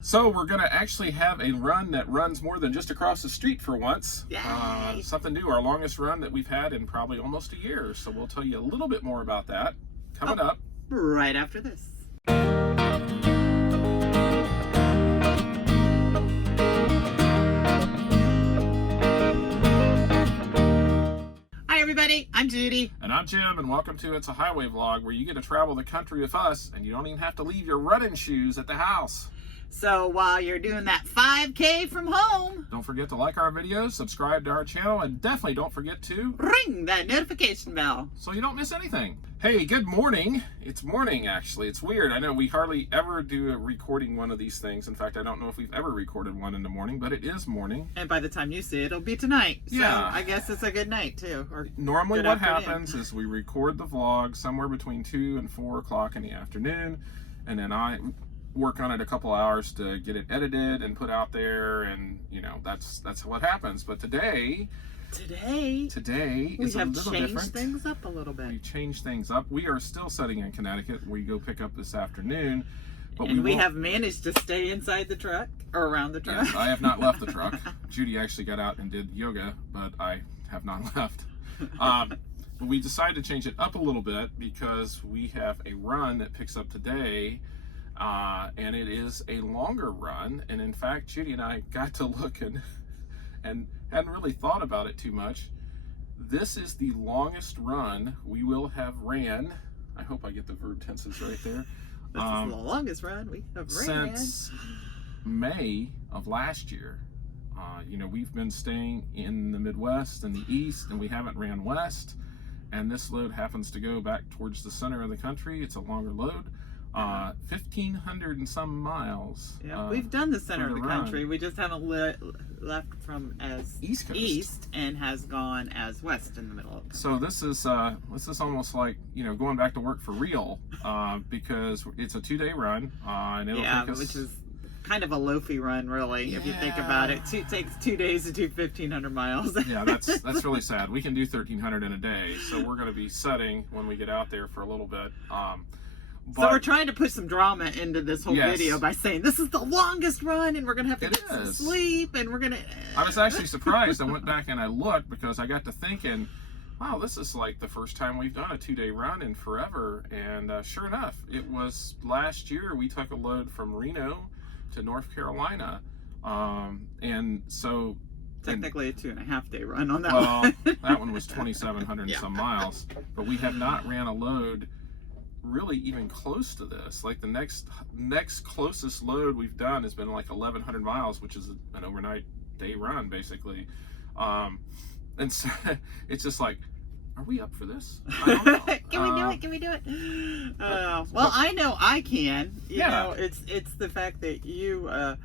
So we're going to actually have a run that runs more than just across the street for once. Yay! Something new, our longest run that we've had in probably almost a year. So we'll tell you a little bit more about that coming up. Right after this. Hi everybody, I'm Judy. And I'm Jim, and welcome to It's a Highway Vlog, where you get to travel the country with us, and you don't even have to leave your running shoes at the house. So while you're doing that 5K from home, Don't forget to like our videos, subscribe to our channel, and definitely don't forget to ring that notification bell. so you don't miss anything. Hey, good morning. It's morning, actually. It's weird. I know we hardly ever do a recording one of these things. In fact, I don't know if we've ever recorded one in the morning, but it is morning. And by the time you see it, it'll be tonight. So Yeah. I guess it's a good night too. Or Normally good what afternoon. happens is we record the vlog somewhere between 2 and 4 o'clock in the afternoon, and then I work on it a couple hours to get it edited and put out there, and you know, that's what happens. But today Today we is a have little changed different. things up a little bit. We changed things up. We are still sitting in Connecticut. We go pick up this afternoon, but And we won't- have managed to stay inside the truck or around the truck. Yes, I have not left the truck. Judy actually got out and did yoga, but I have not left. But we decided to change it up a little bit because we have a run that picks up today, and it is a longer run. And in fact, Judy and I got to look and hadn't really thought about it too much. This is the longest run we will have ran. I hope I get the verb tenses right there. This is the longest run we have ran. Since May of last year. You know, we've been staying in the Midwest and the East, and we haven't ran west. And this load happens to go back towards the center of the country. It's a longer load, 1,500 and some miles. Yeah, we've done the center for of the the run. country. We just haven't left from as East Coast. east and has gone as west in the middle of it. So this is almost like, you know, going back to work for real, because it's a 2-day run, and it'll Yeah, take us. which is kind of a loafy run, really, if you think about it. It takes 2 days to do 1,500 miles. Yeah, that's really sad. We can do 1,300 in a day, so we're going to be setting when we get out there for a little bit. So we're trying to put some drama into this whole Yes. video by saying this is the longest run, and we're gonna have to It get some is. sleep, and we're gonna. I was actually surprised. I went back and I looked because I got to thinking, wow, this is like the first time we've done a 2-day run in forever. And sure enough, it was last year we took a load from Reno to North Carolina, and so. Technically a 2.5 day run on that Well, one. that one was 2,700 and Yeah. some miles, but we have not ran a load really even close to this. Like the next closest load we've done has been like 1,100 miles, which is an overnight day run basically. And so it's just like, are we up for this? I don't know. Can we do it? Can we do it? Well, I know I can. You know, it's the fact that you're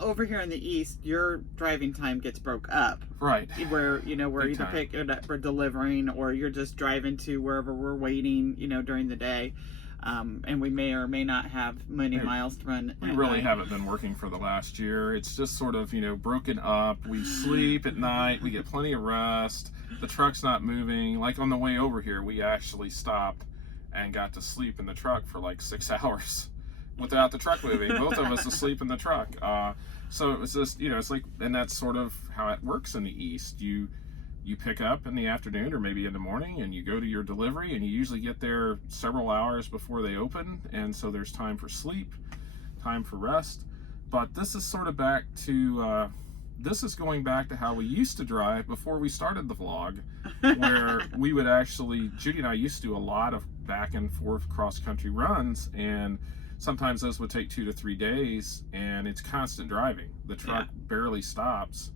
over here in the east. Your driving time gets broke up. Right. Where we're Big either time. picking it up or delivering, or you're just driving to wherever we're waiting. During the day, and we may or may not have many miles to run. We at really night. haven't been working for the last year. It's just sort of, broken up. We sleep at night. We get plenty of rest. The truck's not moving. Like on the way over here, we actually stopped and got to sleep in the truck for like 6 hours without the truck moving. Both of us asleep in the truck. So it was just, it's like, and that's sort of how it works in the East. You pick up in the afternoon or maybe in the morning, and you go to your delivery, and you usually get there several hours before they open, and so there's time for sleep, time for rest. But this is sort of back to this is going back to how we used to drive before we started the vlog, where we would actually, Judy and I used to do a lot of back and forth cross country runs, and sometimes those would take 2 to 3 days, and it's constant driving. The truck barely stops.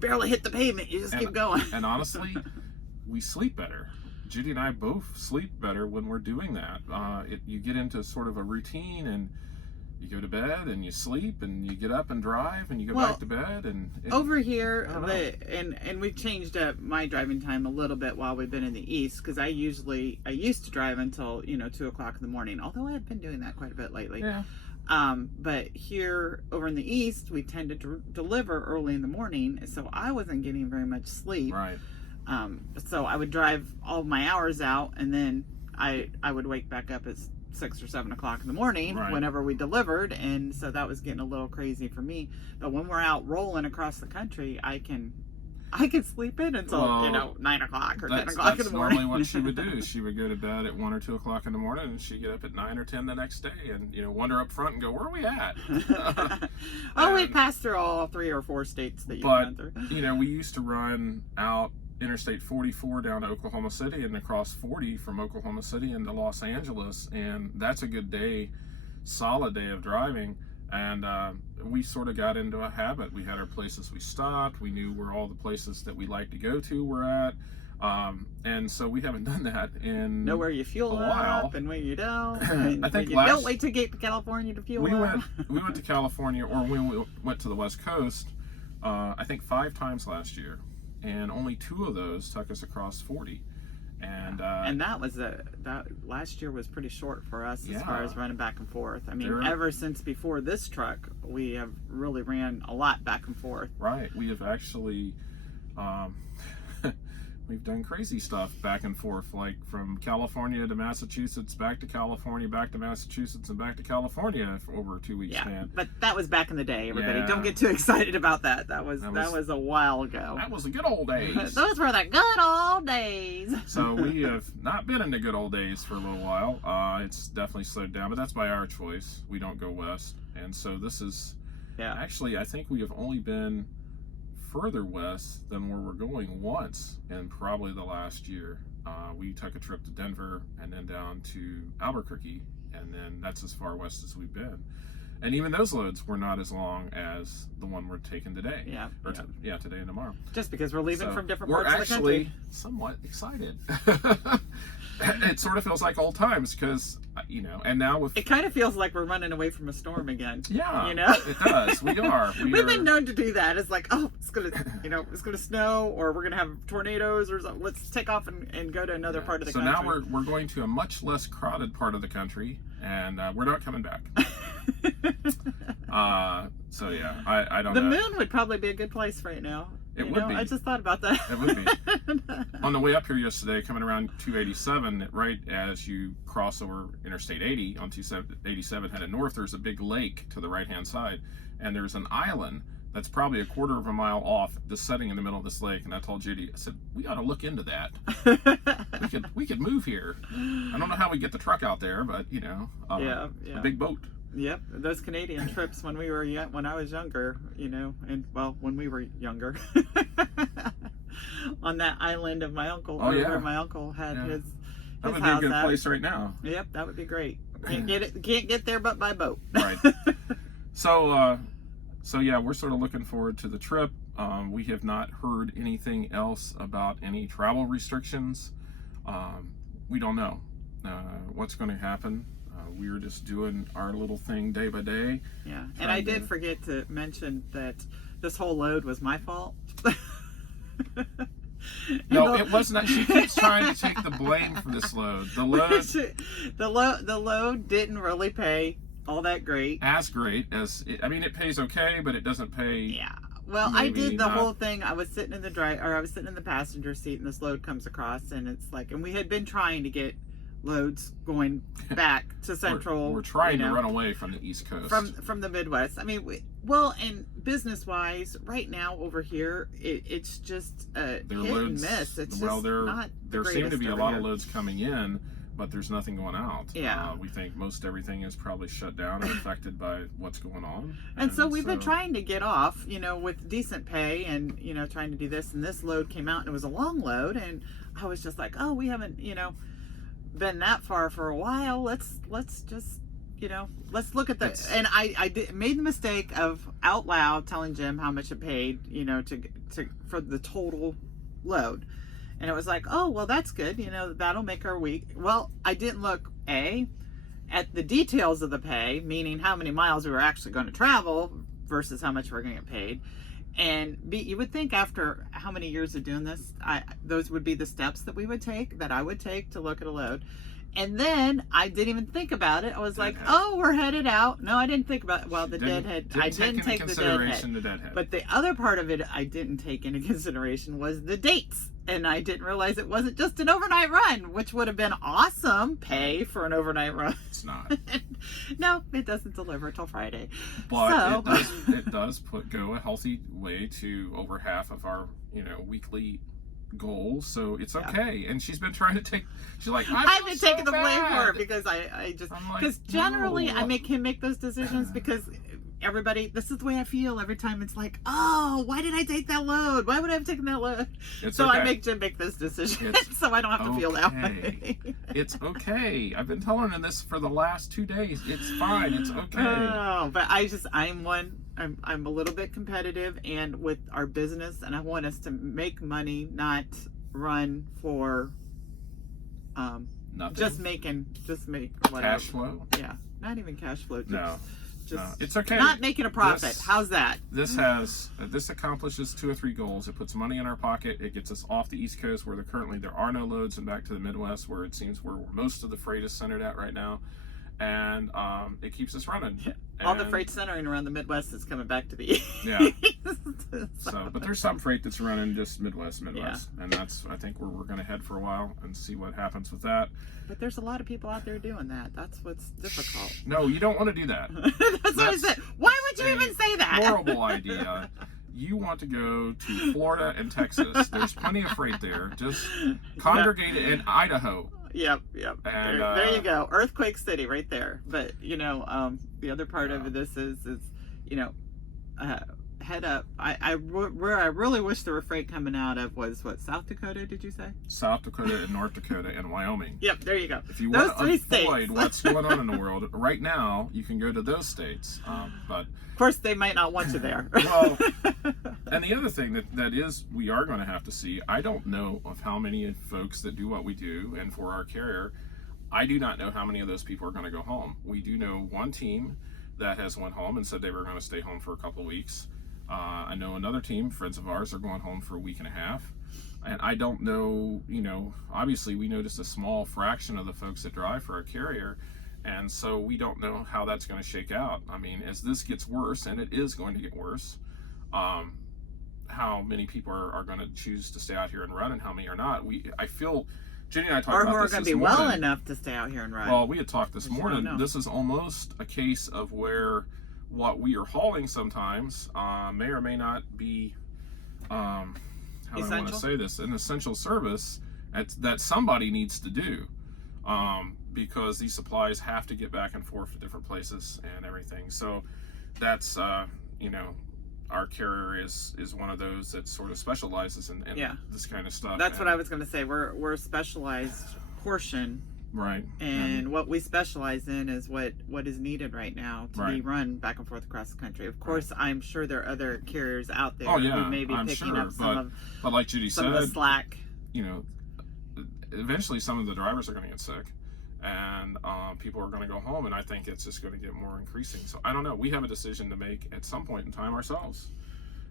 Barely hit the pavement. You just keep going. And honestly, we sleep better. Judy and I both sleep better when we're doing that. You get into sort of a routine, and you go to bed and you sleep, and you get up and drive, and you go back to bed. And over here, and we've changed up my driving time a little bit while we've been in the East, because I used to drive until 2 o'clock in the morning. Although I had been doing that quite a bit lately. Yeah. But here over in the East, we tend to deliver early in the morning, so I wasn't getting very much sleep. Right. So I would drive all my hours out, and then I would wake back up at 6 or 7 o'clock in the morning Right. whenever we delivered, and so that was getting a little crazy for me. But when we're out rolling across the country, I can sleep in until Well, 9 o'clock or 10 o'clock in That's the morning. normally what she would do. She would go to bed at 1 or 2 o'clock in the morning, and she'd get up at 9 or 10 the next day, and wander up front and go, "Where are we at?" We passed through all 3 or 4 states that you've But been through. we used to run out Interstate 44 down to Oklahoma City and across 40 from Oklahoma City into Los Angeles, and that's a good day, solid day of driving. And we sort of got into a habit. We had our places we stopped. We knew where all the places that we like to go to were at. And so we haven't done that in Know where you fuel a while. up and when you don't. And I think when you don't wait to get to California to fuel up. we went to California, or when we went to the West Coast, I think 5 times last year, and only 2 of those took us across 40. And that last year was pretty short for us as far as running back and forth. I mean, ever since before this truck, we have really ran a lot back and forth. Right. We have actually, we've done crazy stuff back and forth, like from California to Massachusetts, back to California, back to Massachusetts, and back to California for over a 2-week span. But that was back in the day, everybody. Yeah. Don't get too excited about that. That was a while ago. That was the good old days. Those were the good old days. So we have not been in the good old days for a little while. It's definitely slowed down, but that's by our choice. We don't go west. And so this is, actually, I think we have only been further west than where we're going once in probably the last year. We took a trip to Denver and then down to Albuquerque, and then that's as far west as we've been. And even those loads were not as long as the one we're taking today. Today and tomorrow. Just because we're leaving from different we're parts of the country. We're actually somewhat excited. It sort of feels like old times because, and now with... It kind of feels like we're running away from a storm again. Yeah, it does. We are. We've been known to do that. It's like, it's gonna snow, or we're gonna have tornadoes, or something. Let's take off and go to another part of the country. So now we're going to a much less crowded part of the country, and we're not coming back. I don't know. The moon would probably be a good place right now. It would be. I just thought about that. It would be. On the way up here yesterday, coming around 287, right as you cross over Interstate 80 on 287 headed north, there's a big lake to the right-hand side, and there's an island that's probably a quarter of a mile off, just setting in the middle of this lake. And I told Judy, I said, we ought to look into that. we could move here. I don't know how we get the truck out there, but a big boat. Yep, those Canadian trips when I was younger, when we were younger, on that island of my uncle, where my uncle had his that would house be a good at. place right now. Yep, that would be great. Can't get there but by boat. Right. So we're sort of looking forward to the trip. We have not heard anything else about any travel restrictions. We don't know what's going to happen. We were just doing our little thing day by day. Yeah, and I did forget to mention that this whole load was my fault. No, it wasn't. She keeps trying to take the blame for this load. The load didn't really pay all that great. As great as it pays okay, but it doesn't pay. Yeah. Well, I did the whole thing. I was sitting in the passenger seat, and this load comes across, and it's like, and we had been trying to get loads going back to Central. We're trying to run away from the East Coast. From the Midwest. I mean, and business-wise, right now over here, it's just hit and miss. It's not the there seem to be a lot of loads coming in, but there's nothing going out. Yeah. We think most everything is probably shut down and affected by what's going on. And so we've been trying to get off, with decent pay and, trying to do this. And this load came out and it was a long load. And I was just like, we haven't, been that far for a while. Let's just let's look at the and I made the mistake of out loud telling Jim how much it paid to for the total load, and it was like, oh well, that's good, that'll make our week. Well, I didn't look at the details of the pay, meaning how many miles we were actually going to travel versus how much we're going to get paid. And you would think after how many years of doing this, those would be the steps that I would take to look at a load. And then I didn't even think about it. I was like, we're headed out. No, I didn't think about it. Well, the deadhead. I didn't take the deadhead. But the other part of it I didn't take into consideration was the dates. And I didn't realize it wasn't just an overnight run, which would have been awesome pay for an overnight run. It's not. No, it doesn't deliver till Friday. But So it does go a healthy way to over half of our, weekly goals. So it's okay. And she's been trying to she's like, I've been taking the blame bad. for it because I just, I'm like, because generally no. I make him make those decisions because everybody, this is the way I feel every time. It's like, oh, why did I take that load? Why would I have taken that load? So okay. I make Jim make those decisions so I don't have to feel that way. It's okay. I've been telling him this for the last 2 days. It's fine. It's okay. Oh, but I'm a little bit competitive, and with our business, and I want us to make money, not run for Nothing. just make whatever. Cash flow. Yeah, not even cash flow. Just it's okay. Not making a profit. How's that? This accomplishes 2 or 3 goals. It puts money in our pocket. It gets us off the East Coast where there are no loads, and back to the Midwest where it seems where most of the freight is centered at right now. And it keeps us running. Yeah. All the freight centering around the Midwest is coming back to the East. Yeah. But there's some freight that's running just Midwest, and that's I think where we're going to head for a while and see what happens with that. But there's a lot of people out there doing that. That's what's difficult. No, you don't want to do that. That's what I said. Why would you even say that? Horrible idea. You want to go to Florida and Texas. There's plenty of freight there. Just congregate it in Idaho. Yep. And, there you go. Earthquake City right there. But, the other part of this is head up. Where I really wish there were freight coming out of was what, South Dakota, did you say? South Dakota and North Dakota and Wyoming. Yep, there you go. If you those want to 3 avoid states. what's going on in the world, right now, you can go to those states. But of course, they might not want you there. Well, and the other thing that is we are going to have to see, I don't know of how many folks that do what we do, and for our carrier, I do not know how many of those people are going to go home. We do know one team that has went home and said they were going to stay home for a couple of weeks. I know another team, friends of ours, are going home for a week and a half. And I don't know, obviously we know just a small fraction of the folks that drive for our carrier. And so we don't know how that's going to shake out. I mean, as this gets worse, and it is going to get worse, how many people are going to choose to stay out here and run and how many are not. I feel, Jenny and I talked about this this morning. Or who are going to be well enough to stay out here and run. Well, we had talked this morning. This is almost a case of where what we are hauling sometimes may or may not be, how do I want to say this, an essential service that somebody needs to do. Because these supplies have to get back and forth to different places and everything. So that's, our carrier is one of those that sort of specializes in this kind of stuff. That's what I was going to say. We're a specialized portion. Right. And what we specialize in is what is needed right now to be run back and forth across the country. Of course, I'm sure there are other carriers out there who may be picking up but like Judy said, of the slack. Eventually some of the drivers are going to get sick. And people are going to go home, and I think it's just going to get more increasing. So I don't know. We have a decision to make at some point in time ourselves.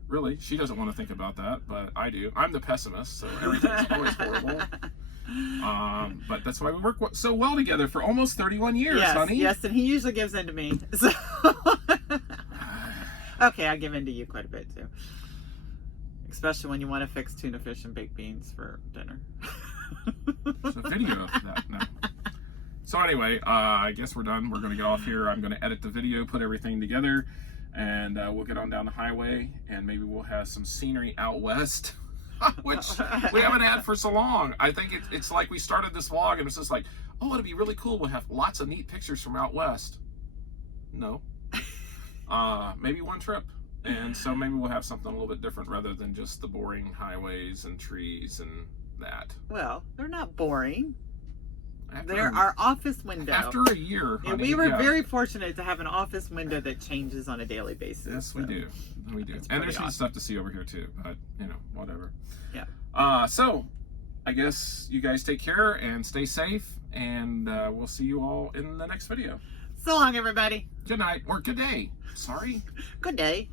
Really, she doesn't want to think about that, but I do. I'm the pessimist, so everything's always horrible. But that's why we work so well together for almost 31 years, honey. Yes, and he usually gives in to me. So okay, I give in to you quite a bit too, especially when you want to fix tuna fish and baked beans for dinner. There's a video of that now. So anyway, I guess we're done. We're going to get off here. I'm going to edit the video, put everything together, and we'll get on down the highway, and maybe we'll have some scenery out west, which we haven't had for so long. I think it's like we started this vlog, and it's just like, oh, it'd be really cool. We'll have lots of neat pictures from out west. No. Maybe one trip. And so maybe we'll have something a little bit different rather than just the boring highways and trees and that. Well, they're not boring. They're our office window. After a year, honey, we were very fortunate to have an office window that changes on a daily basis. Yes, we do. We do. And there's some stuff to see over here too, but whatever. Yeah. So I guess you guys take care and stay safe, and we'll see you all in the next video. So long, everybody. Good night, or good day. Sorry. Good day.